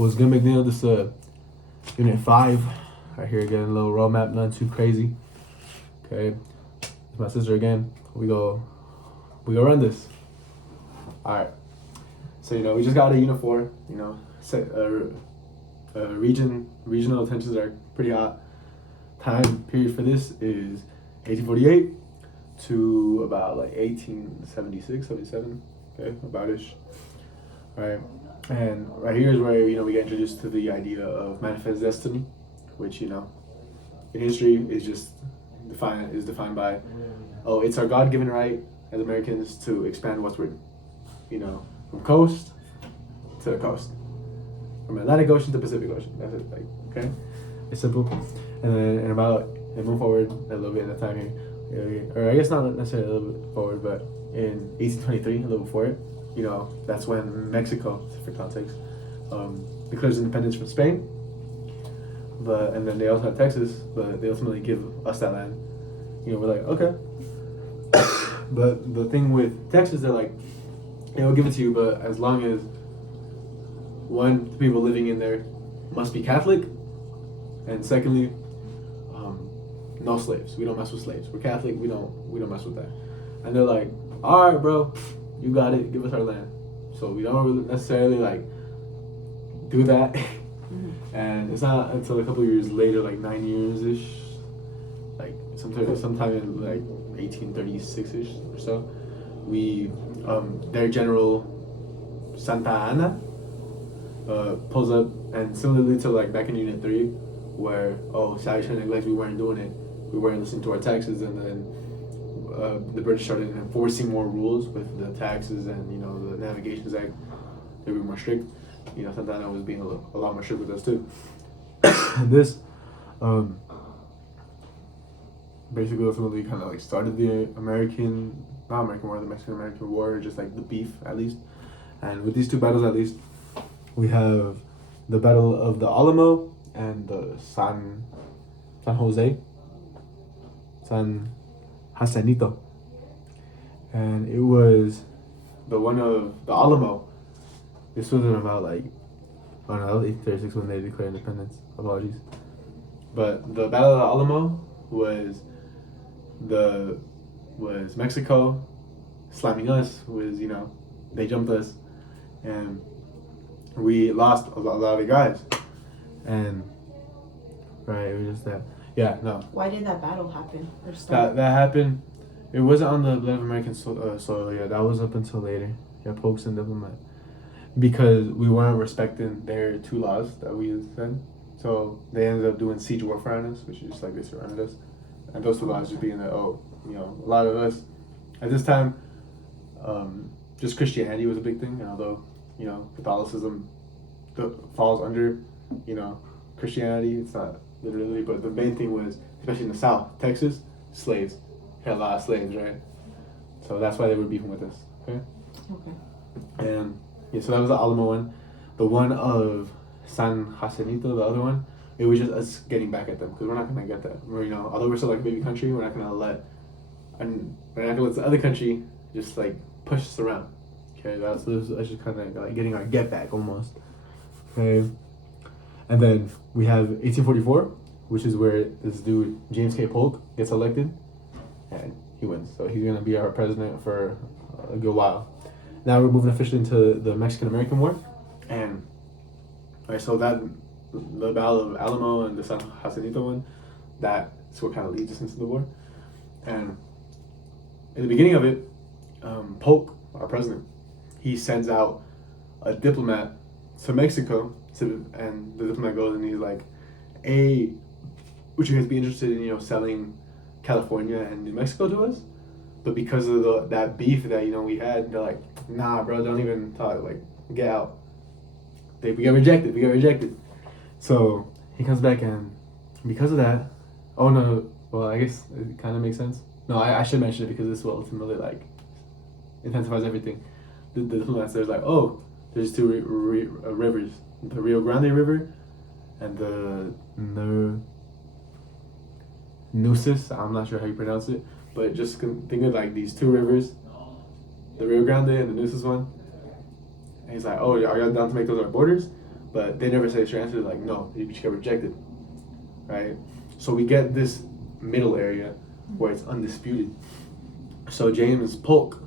What's good, McNeil? This is Unit 5. Right here, getting a little roadmap, nothing too crazy. Okay. It's my sister again. We go run this. Alright. So, we just got a Unit 4, regional tensions are pretty hot. Time period for this is 1848 to about like 1876, 77, okay, about-ish. Right. And right here is where, we get introduced to the idea of manifest destiny, which, in history is just defined by, it's our God-given right as Americans to expand westward, from coast to coast, from Atlantic Ocean to Pacific Ocean. That's it, okay? It's simple. And then, and move forward a little bit in the time here, or I guess not necessarily a little bit forward, but in 1823, a little before it, that's when Mexico, for context, declares independence from Spain. And then they also have Texas, but they ultimately give us that land. We're like, okay. But the thing with Texas, they're like, we'll give it to you, but as long as the people living in there must be Catholic, and secondly, no slaves. We don't mess with slaves. We're Catholic. We don't mess with that. And they're like, all right, bro. You got it. Give us our land. So we don't really necessarily do that. And it's not until a couple of years later, 9 years ish, sometime in 1836 ish or so, their general Santa Anna pulls up, and similarly to back in Unit 3, where salvation and neglect, we weren't doing it. We weren't listening to our taxes, and then the British started enforcing more rules with the taxes and the Navigations Act. They were more strict. Santana was being a lot more strict with us too. This basically ultimately kind of started the Mexican American War, just the beef at least. And with these two battles at least, we have the Battle of the Alamo and the San Jacinto. And it was the one of the Alamo. This wasn't about that was 1836 when they declared independence. Apologies. But the Battle of the Alamo was Mexico slamming us, they jumped us, and we lost a lot of guys. And right, it was just that. Yeah, no. Why did that battle happen? Or that happened. It wasn't on the blood of American soil. Yeah, that was up until later. Yeah, popes and diplomat. Because we weren't respecting their two laws that we said. So they ended up doing siege warfare on us, which is just they surrounded us. And those two laws just being that, a lot of us, at this time, just Christianity was a big thing. And although, Catholicism falls under, Christianity, it's not literally, but the main thing was, especially in the South, Texas, slaves. Had a lot of slaves, right? So that's why they were beefing with us, okay? Okay. And so that was the Alamo one. The one of San Jacinto, the other one, it was just us getting back at them, because we're not gonna get that. Although we're still a baby country, we're not gonna let the other country just push us around. Okay, that's just kind of getting our get back almost. Okay, and then we have 1844, which is where this dude James K. Polk gets elected, and he wins. So he's gonna be our president for a good while. Now we're moving officially into the Mexican-American War, and so that the Battle of Alamo and the San Jacinto one, that's what kind of leads us into the war. And in the beginning of it, Polk, our president, he sends out a diplomat to Mexico, and the diplomat goes and he's like, "Hey, would you guys be interested in selling California and New Mexico to us?" But because of that beef that we had, they're like, "Nah, bro, don't even talk. Get out." We get rejected. So he comes back, and because of that, I guess it kind of makes sense. No, I should mention it because this will ultimately intensifies everything. The diplomats, there's there's two rivers, the Rio Grande River and the Nueces. I'm not sure how you pronounce it, but just think of these two rivers, the Rio Grande and the Nueces one. And he's like, "Oh, are y'all down to make those our borders?" but they never say a straight answer. They're like, no, you just get rejected, right? So we get this middle area where it's undisputed. So James Polk,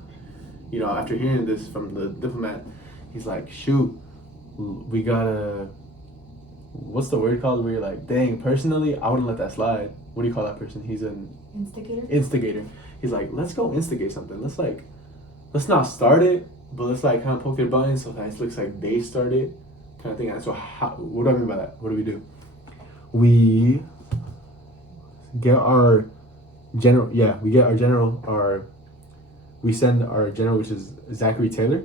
after hearing this from the diplomat, he's like, shoot, we gotta, what's the word called where you're like, dang, personally, I wouldn't let that slide. What do you call that person? He's an instigator. He's like, let's go instigate something. Let's not start it, but let's like kind of poke their buttons so that it looks like they started, kind of thing. And so what do I mean by that? What do? We get our general, we send our general, which is Zachary Taylor,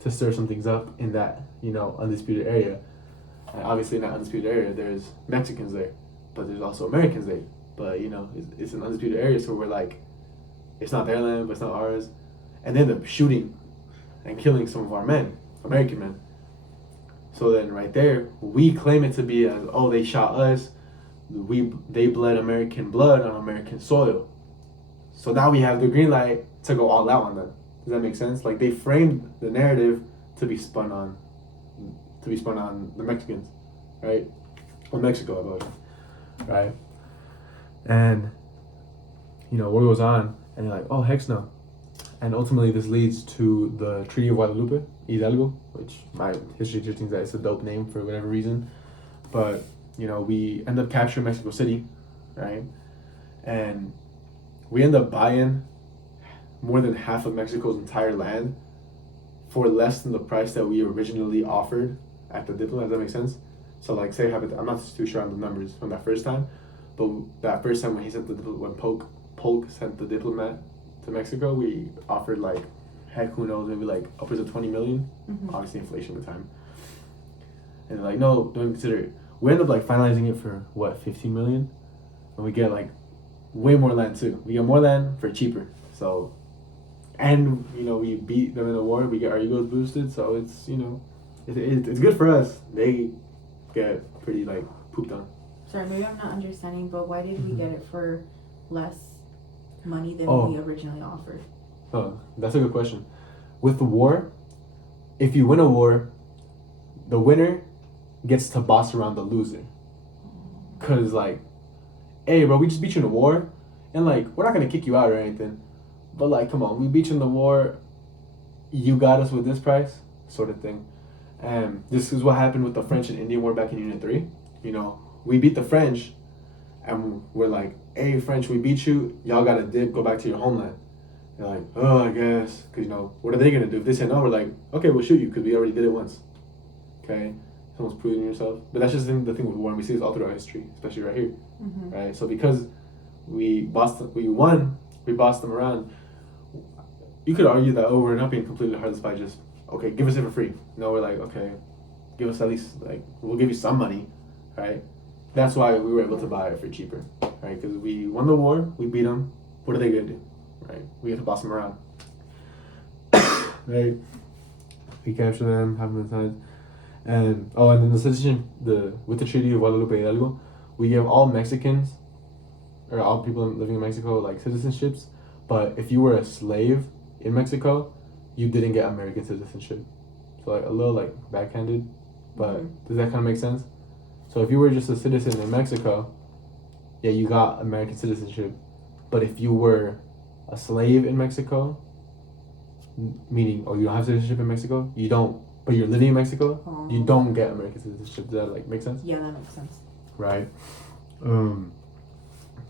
to stir some things up in that, undisputed area. And obviously in that undisputed area, there's Mexicans there, but there's also Americans there. But, it's an undisputed area, so we're like, it's not their land, but it's not ours. And they end up shooting and killing some of our men, American men. So then right there, we claim it to be as, oh, they shot us. They bled American blood on American soil. So now we have the green light to go all out on them. Does that make sense? Like, they framed the narrative to be spun on the Mexicans, right? Or Mexico, I believe, right? And what goes on, and you're like, oh, heck no. And ultimately this leads to the Treaty of Guadalupe, Hidalgo, which my history just thinks that it's a dope name for whatever reason. But, we end up capturing Mexico City, right? And we end up buying more than half of Mexico's entire land for less than the price that we originally offered at the diplomat. Does that make sense? So like, say I'm not too sure on the numbers from that first time, but that first time when Polk sent the diplomat to Mexico, we offered like, heck, who knows, maybe like upwards of 20 million. Mm-hmm. Obviously inflation at the time. And they're like, no, don't consider it. We end up like finalizing it for what, 15 million? And we get like way more land too. We get more land for cheaper. So, and we beat them in the war. We get our egos boosted. So it's it's good for us. They get pretty like pooped on. Sorry, maybe I'm not understanding, but why did we get it for less money than we originally offered? Oh, that's a good question. With the war, if you win a war, the winner gets to boss around the loser. Cause like, hey bro, we just beat you in the war, and like, we're not gonna kick you out or anything, but like, come on, we beat you in the war, you got us with this price, sort of thing. And this is what happened with the French and Indian War back in Unit 3. We beat the French, and we're like, hey French, we beat you, y'all gotta dip, go back to your homeland. They're like, oh, I guess, because what are they gonna do? If they say no, we're like, okay, we'll shoot you because we already did it once. Okay, someone's proving yourself. But that's just the thing with war, and we see this all throughout history, especially right here. Mm-hmm. Right? So because we won, we bossed them around. You could argue that, we're not being completely heartless by just, okay, give us it for free. No, we're like, okay, give us at least, like, we'll give you some money, right? That's why we were able to buy it for cheaper, right? Because we won the war, we beat them. What are they gonna do, right? We get to boss them around, right? We capture them, have them inside, and then the citizenship, with the Treaty of Guadalupe Hidalgo, we give all Mexicans, or all people living in Mexico, like citizenships. But if you were a slave in Mexico, you didn't get American citizenship. So like a little like backhanded, but does that kind of make sense? So if you were just a citizen in Mexico, yeah, you got American citizenship. But if you were a slave in Mexico, meaning, you don't have citizenship in Mexico, you don't, but you're living in Mexico, you don't get American citizenship. Does that like make sense? Yeah, that makes sense. Right.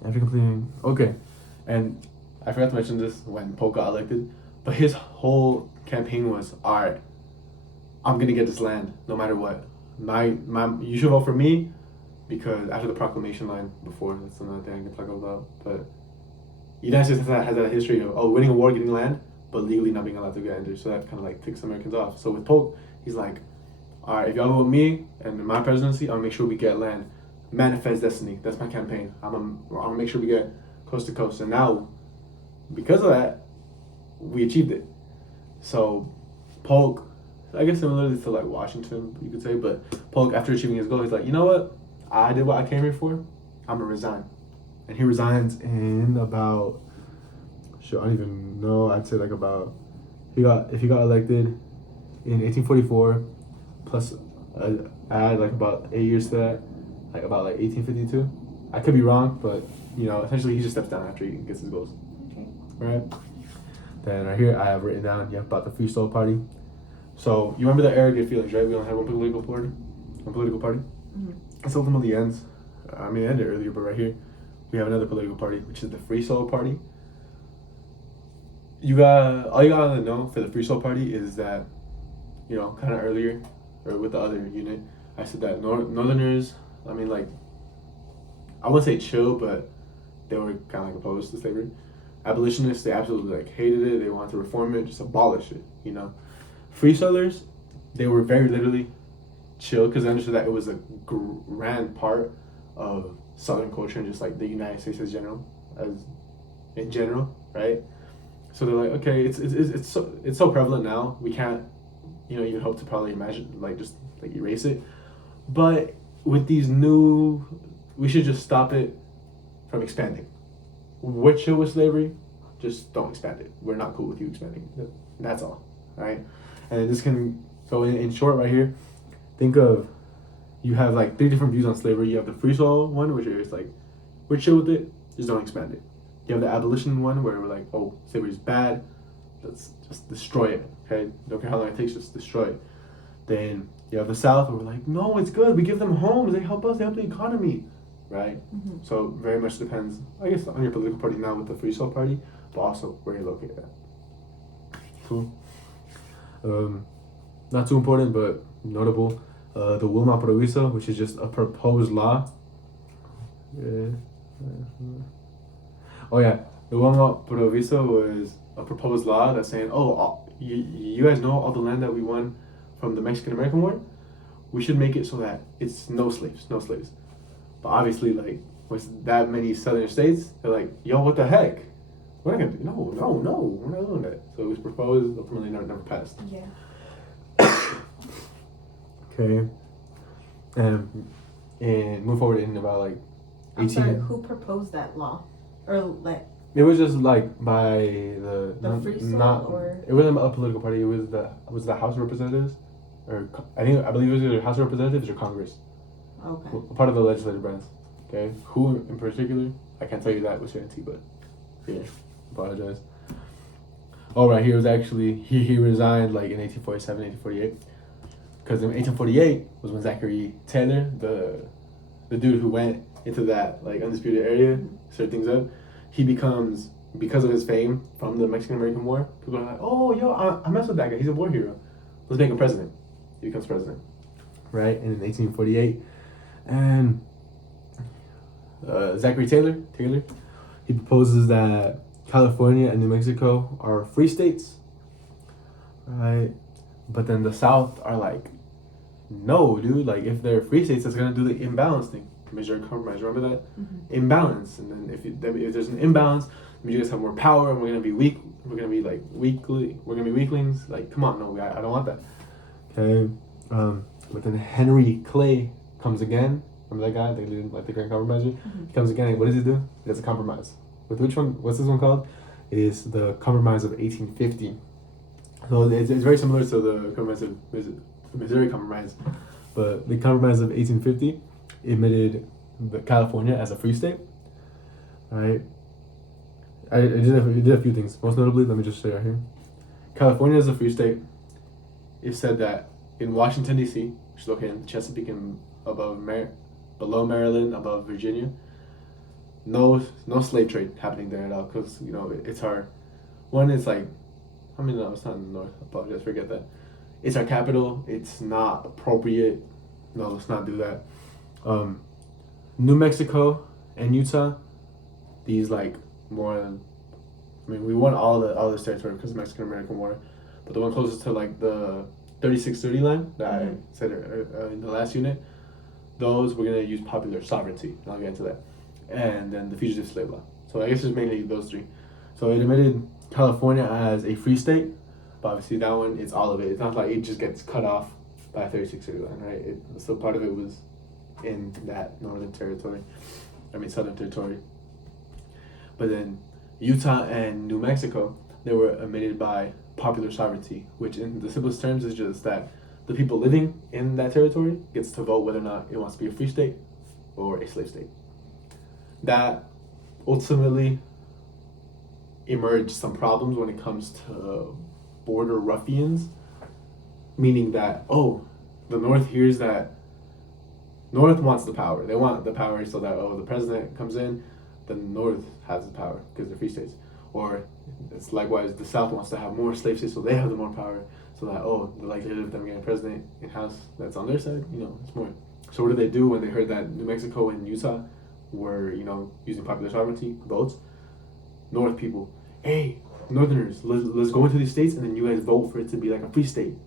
After completing, okay, and I forgot to mention this when Polk got elected, but his whole campaign was, all right, I'm gonna get this land no matter what. You should vote for me, because after the proclamation line before, that's another thing I can talk about. But the United States has that history of winning a war, getting land, but legally not being allowed to get into. So that kind of like ticks Americans off. So with Polk, he's like, all right, if y'all vote with me and in my presidency, I'll make sure we get land. Manifest destiny. That's my campaign. I'm gonna make sure we get coast to coast. And now, because of that, we achieved it. So Polk, I guess similarly to like Washington, you could say, but Polk, after achieving his goal, he's like, you know what? I did what I came here for. I'm gonna resign. And he resigns in about, I don't even know. I'd say like if he got elected in 1844, plus add like about 8 years to that, like about like 1852. I could be wrong, but essentially he just steps down after he gets his goals. Okay. Right. Then right here I have written down about the Free Soul Party. So you remember the arrogant feelings, right? We only have one political party. Mm-hmm. This ultimately ends. It ended earlier, but right here we have another political party, which is the Free Soul Party. All you gotta know for the Free Soul Party is that, kind of earlier, or with the other unit, I said that Northerners, I wouldn't say chill, but they were kind of like opposed to slavery. Abolitionists, they absolutely like hated it. They wanted to reform it, just abolish it. Free Soilers, they were very literally chill because they understood that it was a grand part of Southern culture and just like the United States in general, right? So they're like, okay, it's so prevalent now. We can't, even hope to probably imagine just erase it. But with these we should just stop it from expanding. We're chill with slavery, just don't expand it. We're not cool with you expanding it. That's all, right? And this can go in short right here. Think of, you have like 3 different views on slavery. You have the Free Soul one, which is like, we're chill with it, just don't expand it. You have the abolition one where we're like, oh, slavery is bad, let's just destroy it, okay? Don't care how long it takes, just destroy it. Then you have the South where we're like, no, it's good, we give them homes, they help us, they help the economy, right? Mm-hmm. So very much depends, I guess, on your political party now with the Free Soul Party, but also where you're located at. Cool. Not too important, but notable, the Wilma Proviso, which is just a proposed law. Oh yeah, the Wilma Proviso was a proposed law that's saying, you guys know all the land that we won from the Mexican-American War? We should make it so that it's no slaves. But obviously, like, with that many southern states, they're like, yo, what the heck? We're not gonna do, no, we're not doing that. So it was proposed, ultimately never passed. Yeah. Okay. And move forward in about like 18. I'm sorry, who proposed that law? Or like it was just like by the Free Soul, or it wasn't a political party. It was the House of Representatives, or I believe it was either House of Representatives or Congress. Okay. A part of the legislative branch. Okay, who in particular? I can't tell you that with certainty, but yeah, apologize. Oh, right, he was actually he resigned like in 1847, 1848, because in 1848 was when Zachary Taylor, the dude who went into that like undisputed area, stirred things up. He becomes, because of his fame from the Mexican-American War, people are like, oh, yo, I mess with that guy. He's a war hero. Let's make him president. He becomes president, right? And in 1848, and Zachary Taylor, he proposes that California and New Mexico are free states, right? But then the South are like, no, dude. Like, if they're free states, that's gonna do the imbalance thing. Measure and compromise. Remember that? Mm-hmm. Imbalance. And then if there's an imbalance, you guys have more power, and we're gonna be weak. We're gonna be like we're gonna be weaklings. Like, come on, no, I don't want that. Okay. But then Henry Clay comes again. Remember that guy? They didn't like the Grand Compromiser. Mm-hmm. He comes again, and what does he do? He does a compromise. With which one? What's this one called? It's the Compromise of 1850. So it's very similar to the Compromise of Missouri Compromise, but the Compromise of 1850 admitted California as a free state. Right. I did a few things. Most notably, let me just say right here, California is a free state. It said that in Washington D.C., which is located in Chesapeake and below Maryland, above Virginia, no slave trade happening there at all, because it's our one. It's like, no, it's not in the north. I apologize, forget that. It's our capital. It's not appropriate. No, let's not do that. New Mexico and Utah, these like more. We won all this territory because of the Mexican-American War, but the one closest to like the 3630 line that I said in the last unit, those we're gonna use popular sovereignty. And I'll get into that, and then the fugitive slave law. So I guess it's mainly those 3. So it admitted California as a free state, but obviously that one, it's all of it. It's not like it just gets cut off by 3630 line, right? So part of it was in that southern territory. But then Utah and New Mexico, they were admitted by popular sovereignty, which in the simplest terms is just that the people living in that territory gets to vote whether or not it wants to be a free state or a slave state. That ultimately emerged some problems when it comes to border ruffians, meaning that, the North hears that North wants the power. They want the power so that, the president comes in, the North has the power because they're free states. Or it's likewise, the South wants to have more slave states so they have the more power, so that, the likelihood of them getting a president in house that's on their side, it's more. So what did they do when they heard that New Mexico and Utah were, using popular sovereignty votes? North people, hey, Northerners, let's go into these states and then you guys vote for it to be like a free state.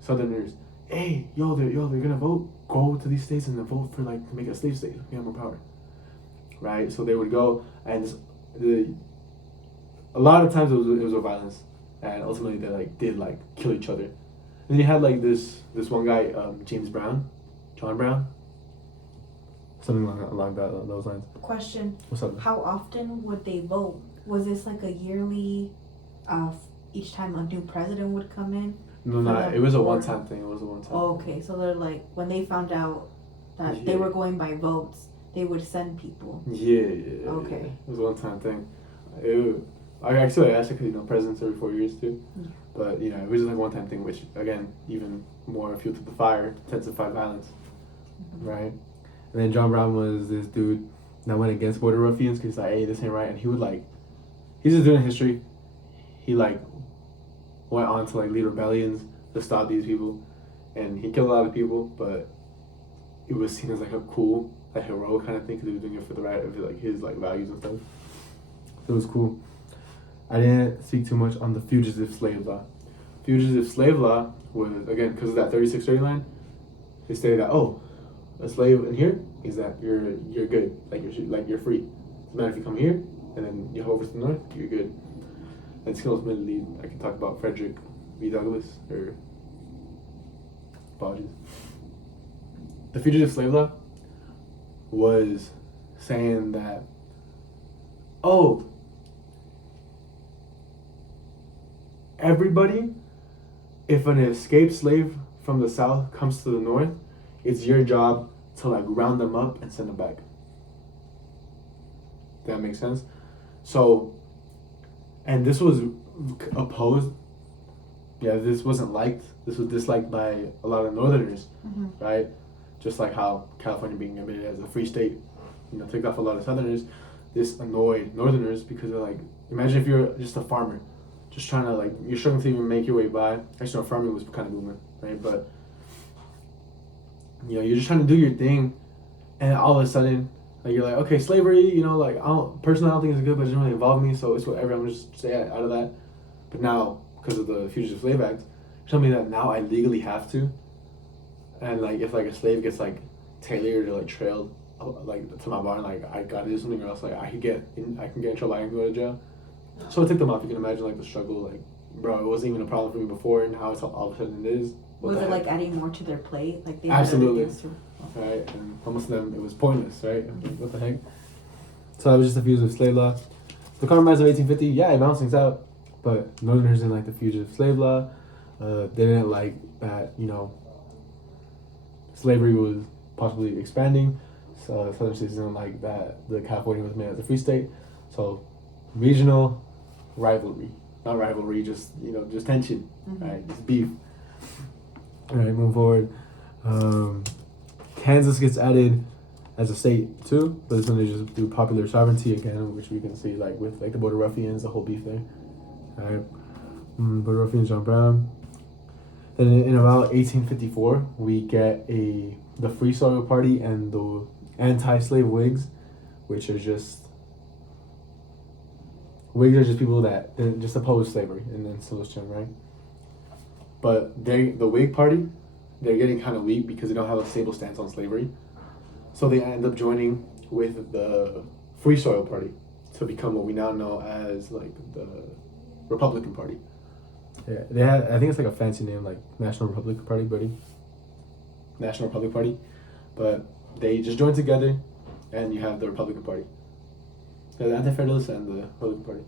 Southerners, hey, they're gonna vote. Go to these states and then vote for like to make a slave state. We have more power, right? So they would go, and a lot of times it was a violence, and ultimately they did kill each other. And then you had this one guy, John Brown, something along those lines. Question. What's up? How often would they vote? Was this like a yearly, each time a new president would come in? No, it was a one-time thing. It was a one-time. Oh, okay. So they're like, when they found out that they were going by votes, they would send people. Yeah. Okay. Yeah. It was a one-time thing. I actually could presidents every 4 years too. Yeah. But it was just like one-time thing, which again, even more fuel to the fire, intensified violence, right? And then John Brown was this dude that went against border ruffians because hey, this ain't right, and he would he's just doing history. He went on to lead rebellions to stop these people, and he killed a lot of people, but it was seen as a cool, heroic kind of thing because he was doing it for the right of his values and stuff. So it was cool. I didn't speak too much on the fugitive slave law. Fugitive slave law was, again, because of that 3630 line, they stated that a slave in here is that you're good, you're free. Doesn't matter if you come here and then you go over to the north, you're good. And this can ultimately, I can talk about Frederick V. Douglass, or apologies. The fugitive slave law was saying that, everybody, if an escaped slave from the South comes to the North, it's your job to round them up and send them back. That makes sense? So, and this was opposed. Yeah, this wasn't liked. This was disliked by a lot of Northerners, right? Just like how California being admitted as a free state, ticked off a lot of Southerners. This annoyed Northerners because they're imagine if you're just a farmer, just trying to you're struggling to even make your way by. Actually, no, farming was kind of booming, right? But you're just trying to do your thing, and all of a sudden, you're okay, slavery, I don't think it's good, but it doesn't really involve me, so it's whatever. I'm just stay out of that. But now, because of the Fugitive Slave Act, you're telling me that now I legally have to, and if a slave gets tailored or trailed to my barn, I gotta do something, or else I can get in trouble, I can go to jail. So it took them off. You can imagine the struggle, bro, it wasn't even a problem for me before, and now it's all of a sudden it is. Was it adding more to their plate? They absolutely, right? And almost of them, it was pointless, right? What the heck? So that was just the fugitive slave law. The Compromise of 1850, yeah, it balanced things out, but Northerners didn't like the fugitive slave law. They didn't like that, slavery was possibly expanding. So Southern states didn't like that the California was made as a free state. So regional rivalry, not rivalry, just just tension, right? Just beef. All right, moving forward. Kansas gets added as a state too, but this one they just do popular sovereignty again, which we can see with the border ruffians, the whole beef there. All right, border ruffians, John Brown. Then in about 1854, we get the Free Soil Party and the anti-slave Whigs, which are just people that just oppose slavery and then solution, right? But the Whig Party, they're getting kind of weak because they don't have a stable stance on slavery. So they end up joining with the Free Soil Party to become what we now know as the Republican Party. Yeah, they had, I think it's a fancy name, National Republican Party, buddy. National Republican Party. But they just joined together, and you have the Republican Party. The Anti-Federalists and the Republican Party.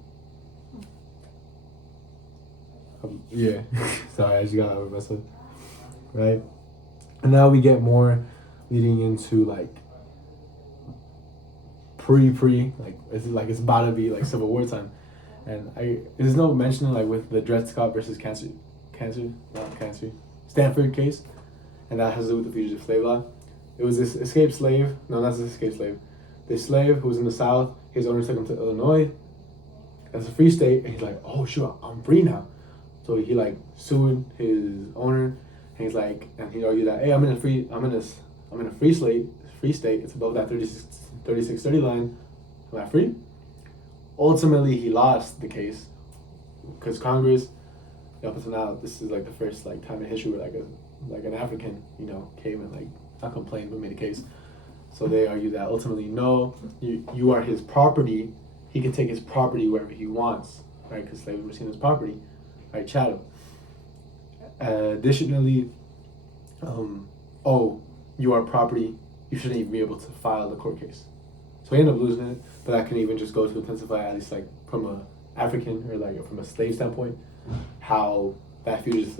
Yeah. Sorry, I just got out of myself. right? And now we get more leading into like it's about to be like Civil War time, and there's no mention like with the Dred Scott versus Stanford case, and that has to do with the fugitive slave law. It was this escaped slave. No, not this escaped slave. This slave who was in the South. His owner took him to Illinois. As a free state, and he's like, "Oh shoot, I'm free now." So he like sued his owner, and he's like, and he argued that, "Hey, I'm in a free state. It's above that 3630 line. Am I free?" Ultimately, he lost the case because Congress, up until now, this is like the first like time in history where like an African, came and like not complained but made a case. So they argue that ultimately, no, you are his property. He can take his property wherever he wants, right? Because slavery was seen as property, right? Chattel. Additionally, you are property. You shouldn't even be able to file the court case. So he ended up losing it, but that can even just go to intensify, at least like from a African or like from a slave standpoint, how that fugitive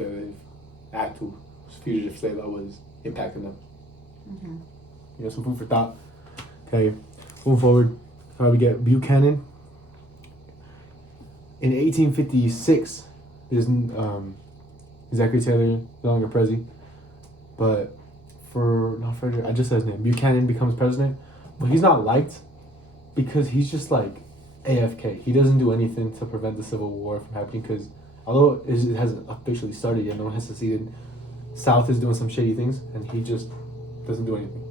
slave law was impacting them. Mm-hmm. Some food for thought. Okay, moving forward, we get Buchanan. In 1856, there's Zachary Taylor, no longer president, but Frederick, I just said his name. Buchanan becomes president, but he's not liked because he's just like AFK. He doesn't do anything to prevent the Civil War from happening because although it hasn't officially started yet, no one has seceded. South is doing some shady things, and he just doesn't do anything.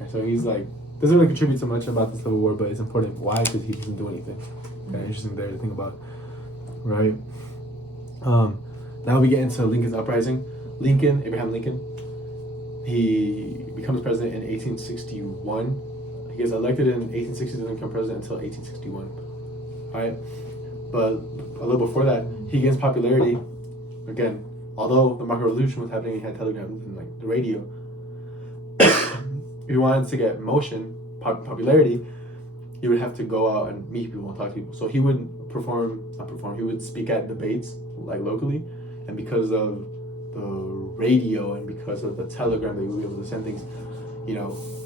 And so he's like, doesn't really contribute so much about the Civil War, but it's important. Why? Because he doesn't do anything. Kind of interesting there to think about, right? Now we get into Lincoln's uprising. Abraham Lincoln, he becomes president in 1861. He gets elected in 1860, doesn't become president until 1861. All right, but a little before that, he gains popularity. Again, although the market revolution was happening, he had telegrams and like the radio. If he wanted to get popularity, he would have to go out and meet people and talk to people. So he would he would speak at debates like locally, and because of the radio and because of the telegram that he would be able to send things,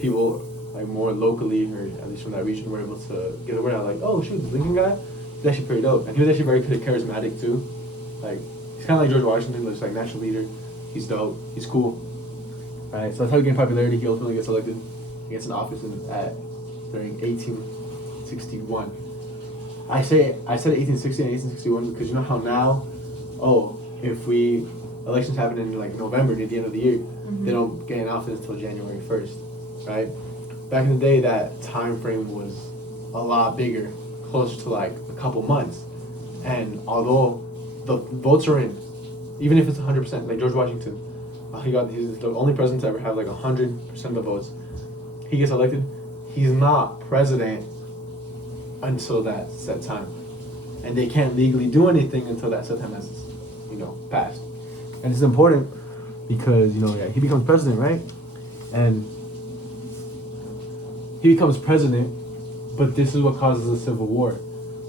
people like more locally or at least from that region were able to get the word out like, oh shoot, the Lincoln guy, he's actually pretty dope. And he was actually very charismatic too. Like he's kinda like George Washington, just like national leader. He's dope, he's cool. Right, so that's how he gained popularity. He ultimately gets elected. He gets an office during 1861. I said 1860 and 1861 because you know how now, if elections happen in like November near the end of the year, mm-hmm. They don't get in office until January 1st, right? Back in the day, that time frame was a lot bigger, closer to like a couple months. And although the votes are in, even if it's 100%, like George Washington, he's the only president to ever have like 100% of the votes. He gets elected. He's not president until that set time, and they can't legally do anything until that set time has, passed. And it's important because he becomes president, right? And he becomes president, but this is what causes the Civil War,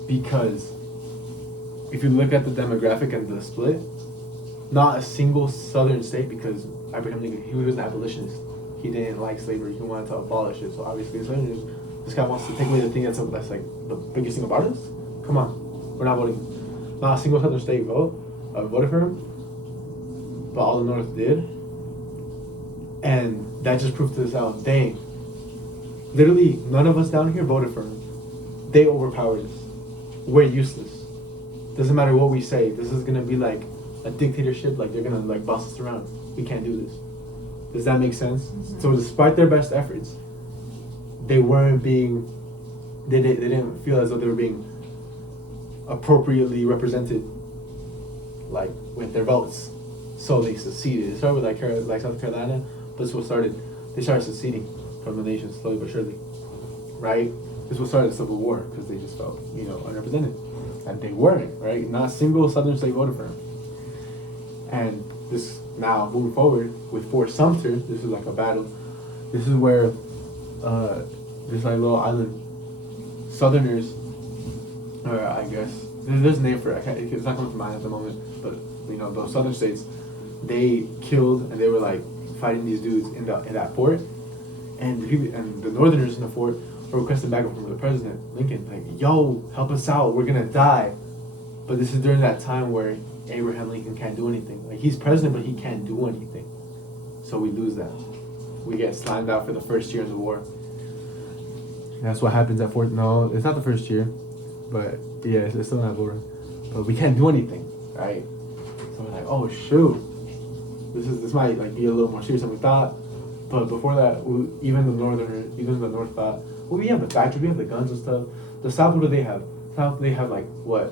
because if you look at the demographic and the split, not a single southern state, because Abraham Lincoln, he was an abolitionist. He didn't like slavery. He wanted to abolish it. So obviously, this guy wants to take away the thing that's like the biggest thing about us. Come on, we're not voting. Not a single southern state voted for him, but all the North did, and that just proved to the South, dang, literally none of us down here voted for him. They overpowered us. We're useless. Doesn't matter what we say. This is gonna be like a dictatorship. Like they're gonna like boss us around. We can't do this. Does that make sense? Mm-hmm. So despite their best efforts, they didn't feel as though they were being appropriately represented, like with their votes. So they seceded. It started with like South Carolina, but this was started. They started seceding from the nation slowly but surely, right? This was started a civil war because they just felt unrepresented, and they weren't, right? Not a single southern state voted for him. And this now moving forward with Fort Sumter, this is like a battle. This is where this like little island Southerners, or I guess there's a name for it. It's not coming to mind at the moment, but those southern states they killed and they were like fighting these dudes in that fort, and the people and the Northerners in the fort were requesting backup from the president Lincoln, like, "Yo, help us out, we're gonna die." But this is during that time where Abraham Lincoln can't do anything. Like, he's president, but he can't do anything. So we lose that. We get slammed out for the first year of the war. That's what happens at Fort. No, it's not the first year, but yeah, it's still not war. But we can't do anything, right? So we're like, oh shoot, this might like be a little more serious than we thought. But before that, even the North thought, well, we have the factory, we have the guns and stuff. The South, what do they have? South, they have like what?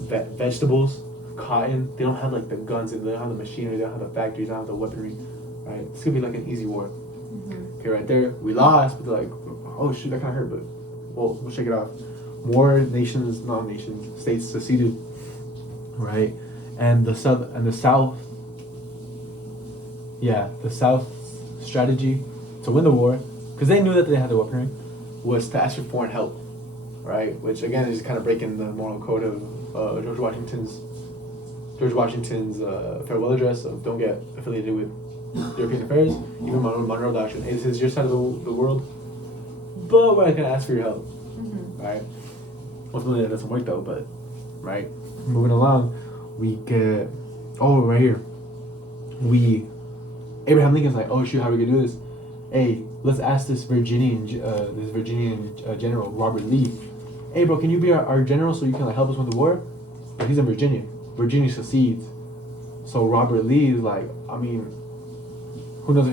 Vegetables, cotton. They don't have like the guns, they don't have the machinery, they don't have the factories, they don't have the weaponry, right? This could be like an easy war. Mm-hmm. Okay, right there, we lost, but they're like, oh shoot, that kind of hurt, but we'll shake it off. More states seceded, right? And the South, the South strategy to win the war, because they knew that they had the weaponry, was to ask for foreign help, right? Which again is kind of breaking the moral code of George Washington's farewell address of don't get affiliated with European affairs. Even Monroe Doctrine is your side of the world, but we're not gonna ask for your help, right? Ultimately, that doesn't work though. But right, moving along, we get right here. Abraham Lincoln's like, oh shoot, how are we gonna do this? Hey, let's ask this Virginian general Robert Lee. Hey bro, can you be our general so you can like help us win the war? But he's in Virginia. Virginia secedes. So Robert Lee is like, I mean, who knows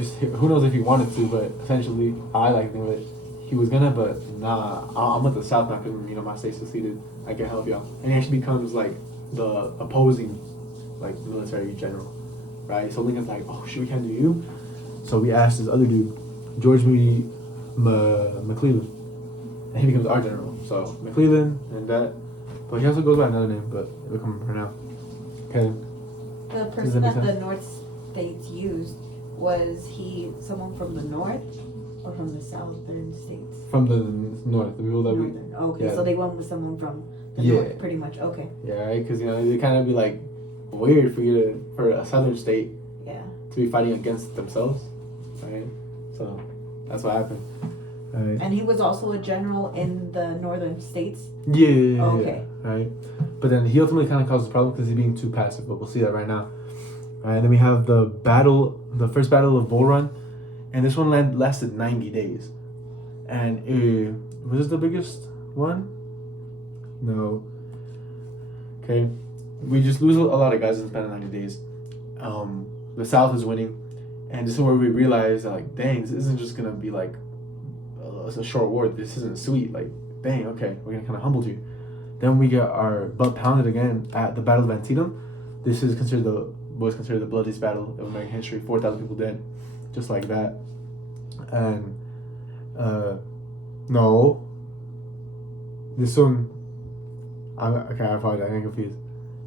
if he wanted to, but essentially, I like to think of it, he was gonna, but nah, I'm with the South now because my state seceded. I can help y'all, and he actually becomes like the opposing, like military general, right? So Lincoln's like, oh shit, we can't do you. So we asked this other dude, George Moody McClellan, and he becomes our general. So McClellan and that, but he also goes by another name, but it'll come for now. Okay. The person that the North states used, was he someone from the North or from the Southern states? From the North, the people that Okay, so they went with someone from the North, pretty much. Okay. Yeah, right. Because it kind of be like weird for a Southern state, to be fighting against themselves, right? So that's what happened. Right. And he was also a general in the northern states? Yeah. Okay. Yeah, right. But then he ultimately kind of causes a problem because he's being too passive, but we'll see that right now. All right, then we have the first battle of Bull Run, and this one lasted 90 days. And was this the biggest one? No. Okay. We just lose a lot of guys in the span of 90 days. The South is winning, and this is where we realize that, like, dang, this isn't just gonna be like a short war. This isn't sweet. Like, dang, okay, we're gonna kind of humble you. Then we get our butt pounded again at the Battle of Antietam. This is considered the bloodiest battle of American history. 4,000 people dead, just like that. And no, this one. I apologize. I'm confused.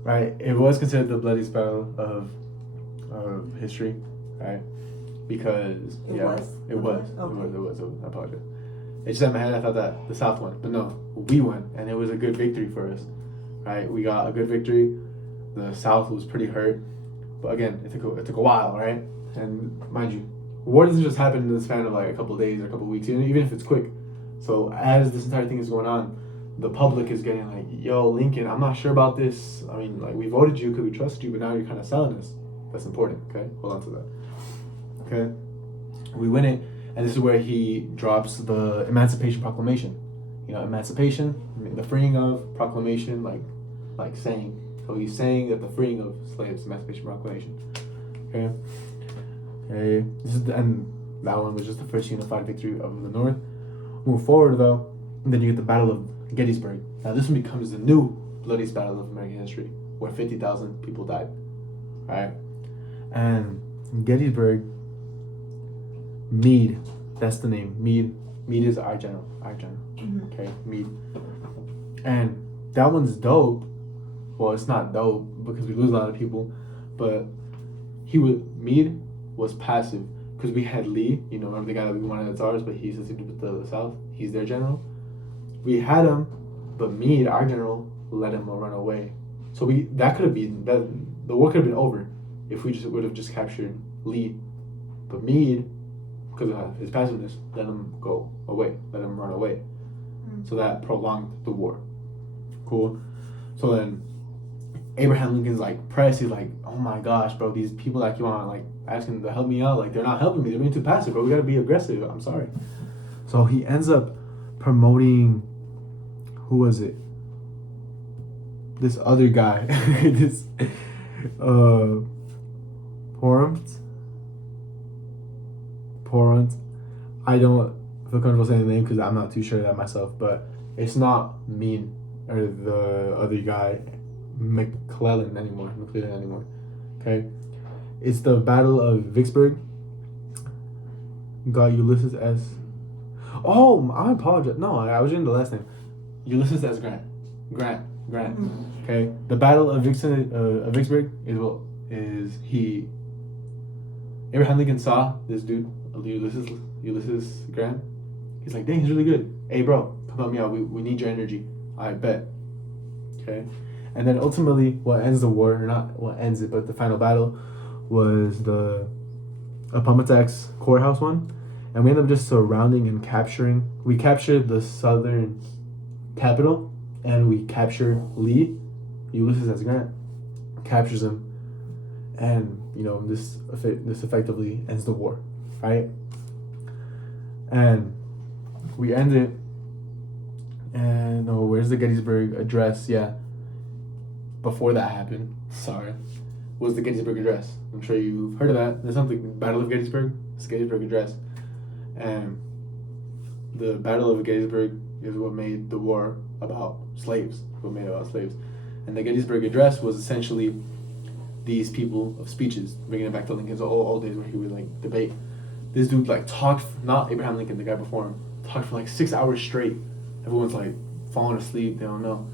Right, it was considered the bloodiest battle of history, right? Because it was. I apologize. It just in my head, I thought that the South won, but no, we won, and it was a good victory for us, right? We got a good victory. The South was pretty hurt, but again, it took a while, right? And mind you, war doesn't just happen in the span of like a couple of days or a couple of weeks, even if it's quick. So as this entire thing is going on, the public is getting like, yo, Lincoln, I'm not sure about this. I mean, like, we voted you because we trusted you, but now you're kind of selling us. That's important, okay? Hold on to that. Okay? We win it, and this is where he drops the Emancipation Proclamation. Emancipation, the freeing of, proclamation, like saying. So he's saying that the freeing of slaves, Emancipation Proclamation. Okay? Okay. And that one was just the first unified victory of the North. Move forward, though, and then you get the Battle of Gettysburg. Now this one becomes the new bloodiest battle of American history, where 50,000 people died. Right? And Gettysburg, Meade, that's the name. Meade is our general. Mm-hmm. Okay, Meade. And that one's dope. Well, it's not dope because we lose a lot of people, but Meade was passive because we had Lee. Remember the guy that we wanted as ours, but he's associated with the South. He's their general. We had him, but Meade, our general, let him run away. So the war could have been over, if we just would have just captured Lee, but Meade, because of his passiveness, let him go away, let him run away. So that prolonged the war. Cool. So then Abraham Lincoln's like pressed. He's like, oh my gosh, bro, these people that keep on like asking to help me out, like they're not helping me. They're being too passive, bro. We gotta be aggressive. I'm sorry. So he ends up promoting, who was it? This other guy, this Porant. I don't feel comfortable saying the name because I'm not too sure of that myself, but it's not Mean or the other guy, McClellan anymore. Okay, it's the Battle of Vicksburg. Got Ulysses S. Oh, I apologize. No, I was in the last name. Ulysses S. Grant. Okay, the Battle of Vicksburg is Abraham Lincoln saw this dude, Ulysses Grant. He's like, dang, he's really good. Hey, bro, come help me out. We need your energy. I bet. Okay, and then ultimately, what ends the war, or not what ends it, but the final battle, was the Appomattox courthouse one, and we ended up just surrounding and capturing. We captured the southern capital, and we capture Lee. Ulysses S. Grant captures him, and this effectively ends the war, right? And we end it. And where's the Gettysburg Address? Yeah. Before that happened, was the Gettysburg Address. I'm sure you've heard of that. There's something, Battle of Gettysburg. It's the Gettysburg Address, and the Battle of Gettysburg is what made the war about slaves. And the Gettysburg Address was essentially these people of speeches, bringing it back to Lincoln's old days where he would like debate. This dude like talked, not Abraham Lincoln, the guy before him, talked for like 6 hours straight. Everyone's like falling asleep, they don't know.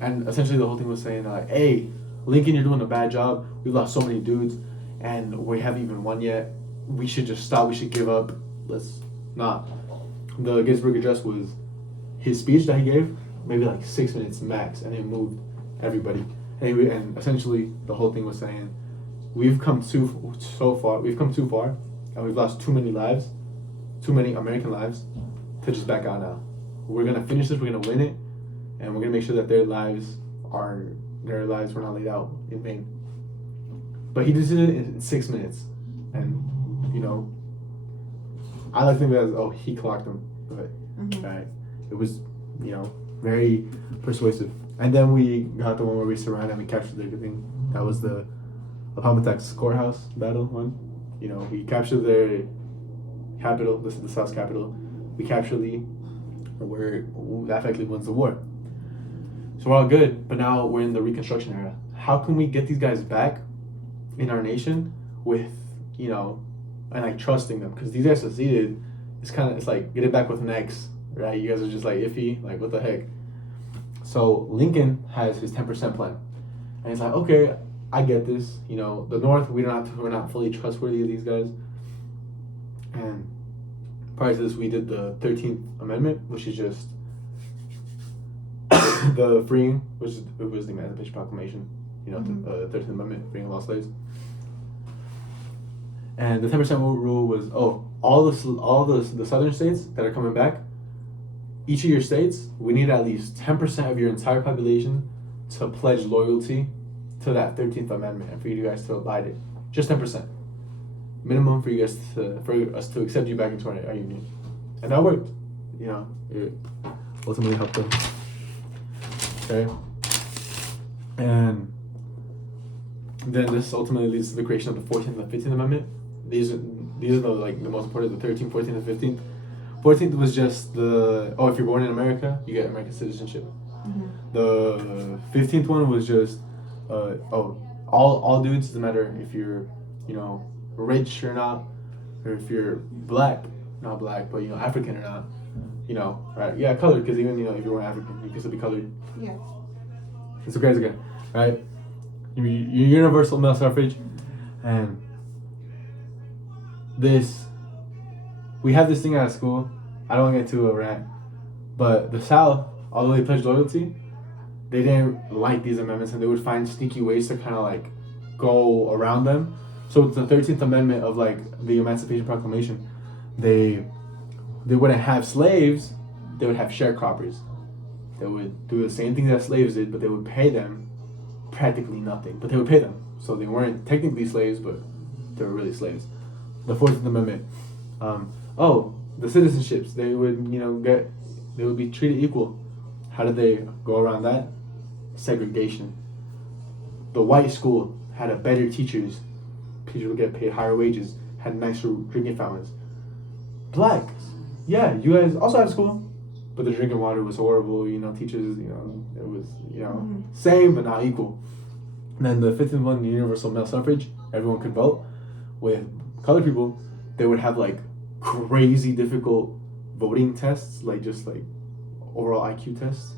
And essentially the whole thing was saying like, hey, Lincoln, you're doing a bad job. We've lost so many dudes and we haven't even won yet. We should just stop, we should give up. Let's not. The Gettysburg Address was his speech that he gave, maybe like 6 minutes max, and it moved everybody. And essentially the whole thing was saying, we've come too far, and we've lost too many lives, too many American lives, to just back out now. We're gonna finish this, we're gonna win it, and we're gonna make sure that their lives were not laid out in vain. But he just did it in 6 minutes, and I like to think that he clocked him, but right, it was very persuasive. And then we got the one where we surrounded and we captured everything. That was the Appomattox courthouse battle one. We captured their capital. This is the South's capital. We captured Lee, that effectively wins the war. So we're all good, but now we're in the Reconstruction era. How can we get these guys back in our nation with, and like trusting them? Because these guys seceded. It's like get it back with an X, right? You guys are just like iffy, like what the heck. So Lincoln has his 10% plan, and he's like, okay, I get this. The North, we're not fully trustworthy of these guys. And prior to this, we did the 13th Amendment, which is just the freeing, it was the Emancipation Proclamation. The 13th Amendment, freeing all slaves. And the 10% rule was, all the southern states that are coming back, each of your states, we need at least 10% of your entire population to pledge loyalty to that 13th Amendment and for you guys to abide it. Just 10%. Minimum for us to accept you back into our union. And that worked. It ultimately helped them. Okay? And then this ultimately leads to the creation of the 14th and the 15th Amendment. These are the most important, the 13th, 14th, and 15th. 14th was just if you're born in America, you get American citizenship. The 15th one was just, all dudes, doesn't matter if you're, rich or not, or if you're not black, but, African or not, right? Yeah, colored, because even, if you weren't African, you can still be colored. Yeah. It's okay, right? You're universal male suffrage, and we have this thing at school. I don't want to get into a rant, but the South, although they pledged loyalty, they didn't like these amendments, and they would find sneaky ways to kind of like go around them. So it's the 13th Amendment of like the Emancipation Proclamation. They wouldn't have slaves, they would have sharecroppers. They would do the same thing that slaves did, but they would pay them practically nothing. But they would pay them. So they weren't technically slaves, but they were really slaves. The 14th Amendment. The citizenships, they would, they would be treated equal. How did they go around that? Segregation. The white school had a better teachers. Teachers would get paid higher wages, had nicer drinking fountains. Blacks, yeah, you guys also have school, but the drinking water was horrible. Teachers, it was, same but not equal. And then the 15th one, universal male suffrage, everyone could vote. With colored people, they would have like crazy difficult voting tests, like just like overall IQ tests,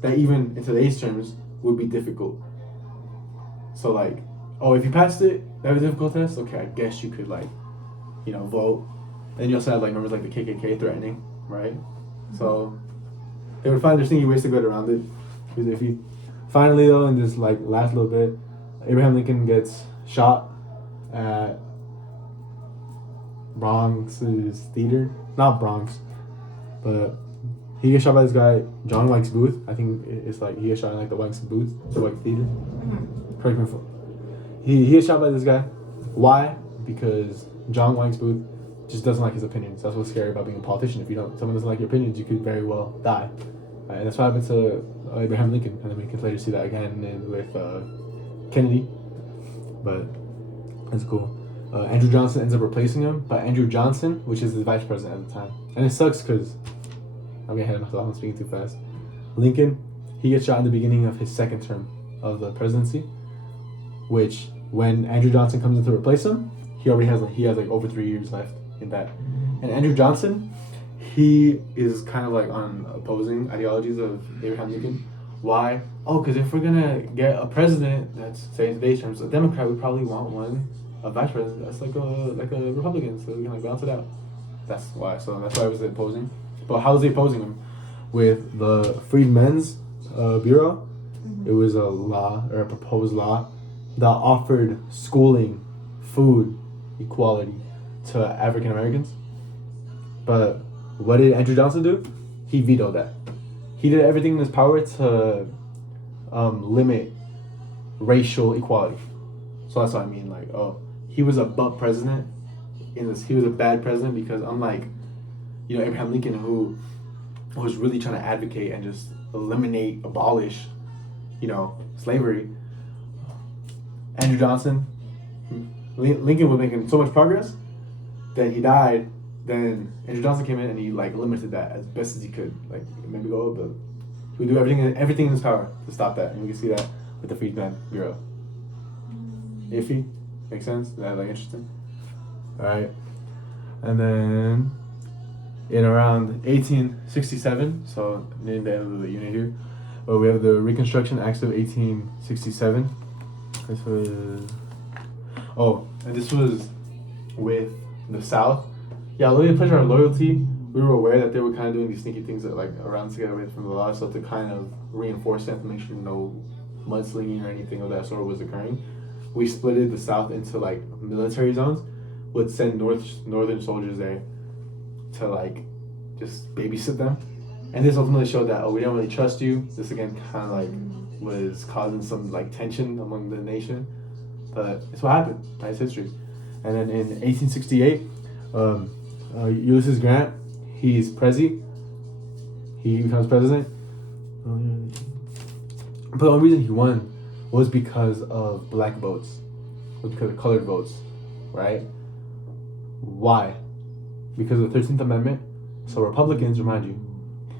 that even in today's terms would be difficult. So like, if you passed it, that was a difficult test. Okay, I guess you could vote. Then you also had members like the KKK threatening, right? So they would find their sneaky ways to get around it. Because if you finally though, in this last little bit, Abraham Lincoln gets shot at Bronx's theater, not Bronx, but he gets shot by this guy John Wilkes Booth. I think it's he gets shot in the Wilkes Booth, the Wilkes Theater. Correct me if he gets shot by this guy. Why? Because John Wilkes Booth just doesn't like his opinions. That's what's scary about being a politician. If someone doesn't like your opinions, you could very well die. And that's what happened to Abraham Lincoln. And then we can later see that again with Kennedy. But that's cool. Andrew Johnson ends up replacing him, but Andrew Johnson, which is the vice president at the time. And it sucks because I'm getting ahead of myself, I'm speaking too fast. Lincoln, he gets shot in the beginning of his second term of the presidency, which when Andrew Johnson comes in to replace him, he has over 3 years left in that. And Andrew Johnson, he is kind of on opposing ideologies of Abraham Lincoln. Why? Because if we're gonna get a president that's, say in today's terms, a Democrat, we probably want a vice president that's like a Republican, so we can balance it out. That's why. So that's why I was opposing. But how was he opposing him? With the Freedmen's Bureau, it was a law or a proposed law that offered schooling, food, equality to African Americans. But what did Andrew Johnson do? He vetoed that. He did everything in his power to limit racial equality. So that's what I mean. He was a butt president. He was a bad president because unlike, Abraham Lincoln, who was really trying to advocate and just abolish, slavery. Andrew Johnson, Lincoln was making so much progress that he died. Then Andrew Johnson came in and he limited that as best as he could. Maybe go, but he would do everything in his power to stop that. And we can see that with the Freedmen's Bureau. Iffy, makes sense. Is that interesting? All right, and then in around 1867, so near the end of the unit here, we have the Reconstruction Acts of 1867. This was with the South. Yeah, really to pleasure our loyalty, we were aware that they were kind of doing these sneaky things that around to get away from the law, so to kind of reinforce that, to make sure no mudslinging or anything of that sort was occurring, we splitted the South into military zones, would send northern soldiers there to just babysit them, and this ultimately showed that we don't really trust you. This again kind of was causing some tension among the nation, but it's what happened. That's history. And then in 1868. Ulysses Grant, he's Prezi. He becomes president. But the only reason he won was because of black votes, was because of colored votes, right? Why? Because of the 13th Amendment. So Republicans, remind you,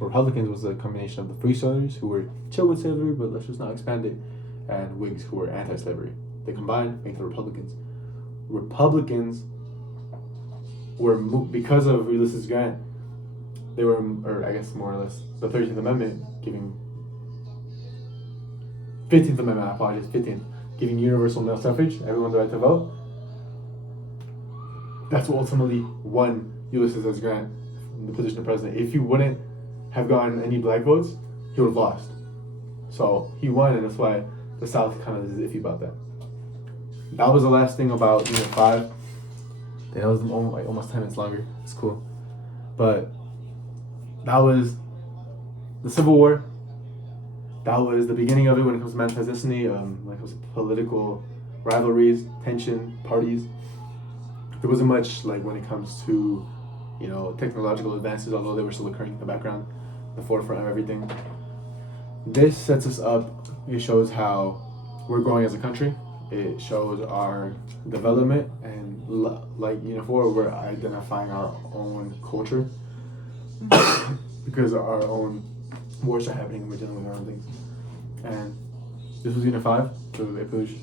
Republicans was a combination of the Free Soilers, who were chill with slavery, but let's just not expand it, and Whigs, who were anti-slavery. They combined, make the Republicans. Republicans were, because of Ulysses Grant, they were, or I guess more or less, the 13th Amendment giving, 15th Amendment, I apologize, 15th, giving universal male suffrage, everyone the right to vote. That's what ultimately won Ulysses S. Grant the position of president. If he wouldn't have gotten any black votes, he would have lost. So he won, and that's why the South kind of is iffy about that. that was the last thing about Unit 5. That was almost 10 minutes longer. It's cool. But that was the Civil War. That was the beginning of it when it comes to manifest destiny, when it comes to political rivalries, tension, parties. There wasn't much like when it comes to, technological advances, although they were still occurring in the background, the forefront of everything. This sets us up. It shows how we're growing as a country. It shows our development, and like Unit 4, we're identifying our own culture because our own wars are happening and we're dealing with our own things. And this was Unit 5 of APUSH,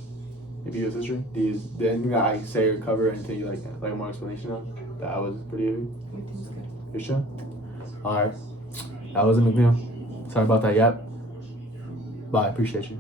APUS history. The anything that I say or cover, anything you like more explanation on, that was pretty heavy. Everything's good. You sure? Alright. That was McEvil. Sorry about that, yep. Bye, appreciate you.